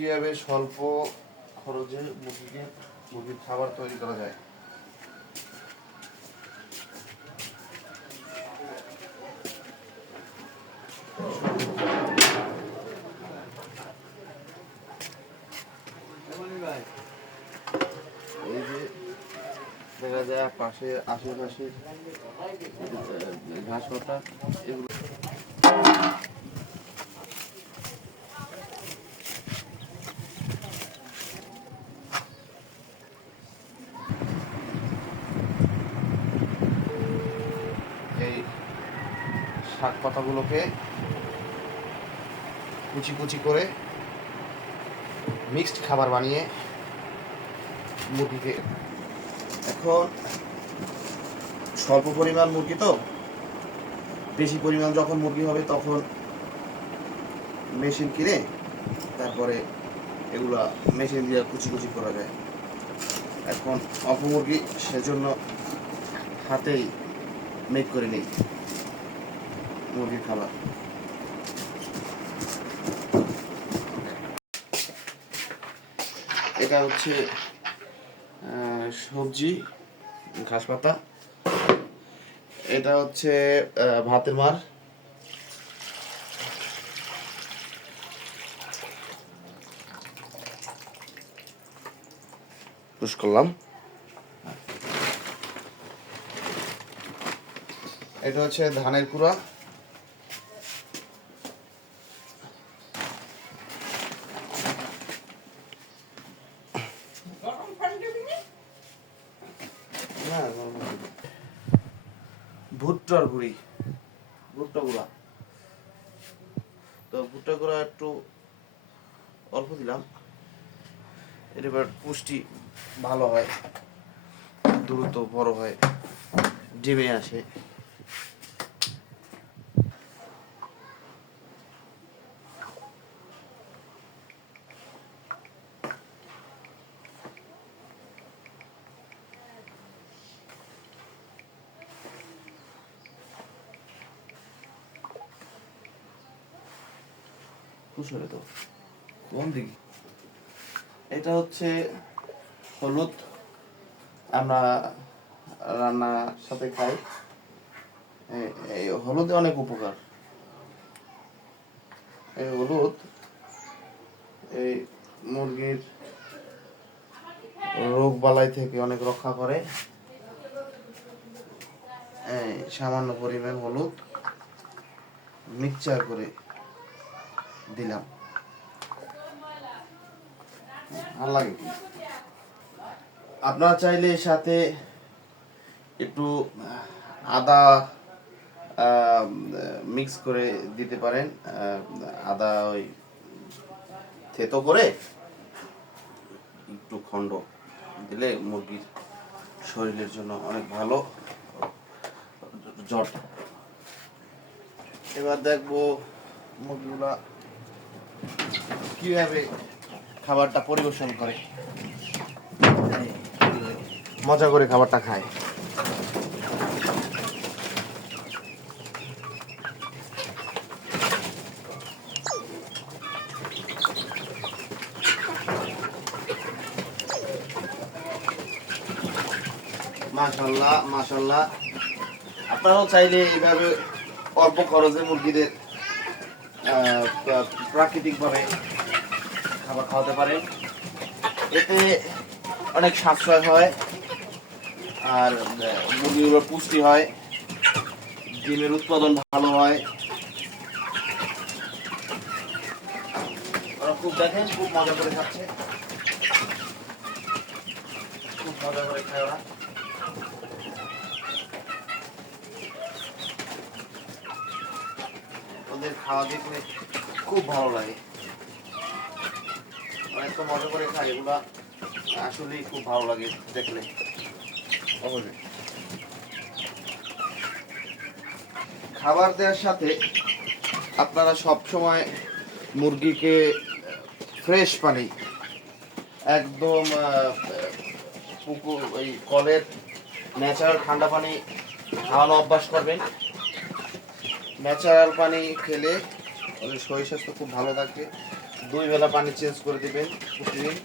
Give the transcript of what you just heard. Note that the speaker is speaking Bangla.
কিভাবে স্বল্প খরচে মুরগির খাবার তৈরি করা যায়। এই যে দেখা যায় পাশে আশেপাশে ঘাস পাতা এগুলো এই শাক পাতাগুলোকে কুচি কুচি করে মিক্সড খাবার বানিয়ে মুরগিকে, এখন স্বল্প পরিমাণ মুরগি তো, বেশি পরিমাণ যখন মুরগি হবে তখন মেশিন কিনে তারপরে এগুলা মেশিন দিয়ে কুচি কুচি করা যায়। এখন অল্প মুরগি, সেজন্য হাতেই মেক করে নিই মুরগির খাবার। এটা হচ্ছে সবজি, ঘাস পাতা। এটা হচ্ছে ভাতের মার। পুশ করলাম। এটা হচ্ছে ধানের কুড়া। ভুট্টার গুঁড়ি, ভুট্টা গুঁড়া। তো ভুট্টা গুঁড়া একটু অল্প দিলাম, এবার পুষ্টি ভালো হয়, দ্রুত বড় হয়, ডিমে আসে। কোন দিকে? এটা হচ্ছে হলুদ, আমরা রান্নার সাথে খাই। এই হলুদে অনেক উপকার। এই হলুদ এই মুরগির রোগ বালাই থেকে অনেক রক্ষা করে। এই সামান্য পরিমাণ হলুদ মিক্সচার করে দিলাম, ভালো লাগে। আপনারা চাইলে এর সাথে একটু আদা মিক্স করে দিতে পারেন। আদা ওই থেতো করে একটু খণ্ড দিলে মুরগির শরীরের জন্য অনেক ভালো। জট। এবার দেখবো মুরগিগুলা কিভাবে খাবারটা পরিবেশন করে, মজা করে খাবারটা খায়। মাশাআল্লাহ মাশাআল্লাহ। আপনারাও চাইলে এইভাবে অল্প খরচে মুরগিদের প্রাকৃতিকভাবে খাবার খাওয়াতে পারেন। এতে অনেক সাশ্রয় হয়, আর মুরগিগুলোর পুষ্টি হয়, ডিমের উৎপাদন ভালো হয়। ওরা খুব দেখেন, খুব মজা করে খাচ্ছে, খুব মজা করে খায় ওরা। ওদের খাওয়া দেখলে খুব ভালো লাগে, অনেক তো মজা করে খায়। এগুলা আসলেই খুব ভালো লাগে দেখলে। খাবার দেওয়ার সাথে আপনারা সব সময় মুরগিকে ফ্রেশ পানি, একদম পুকুর ওই কলের ন্যাচারাল ঠান্ডা পানি খাওয়ানো অভ্যাস করবেন। ন্যাচারাল পানি খেলে ওদের শরীর স্বাস্থ্য খুব ভালো থাকে। 2 বেলা পানি চেঞ্জ করে দিবেন প্রতিদিন।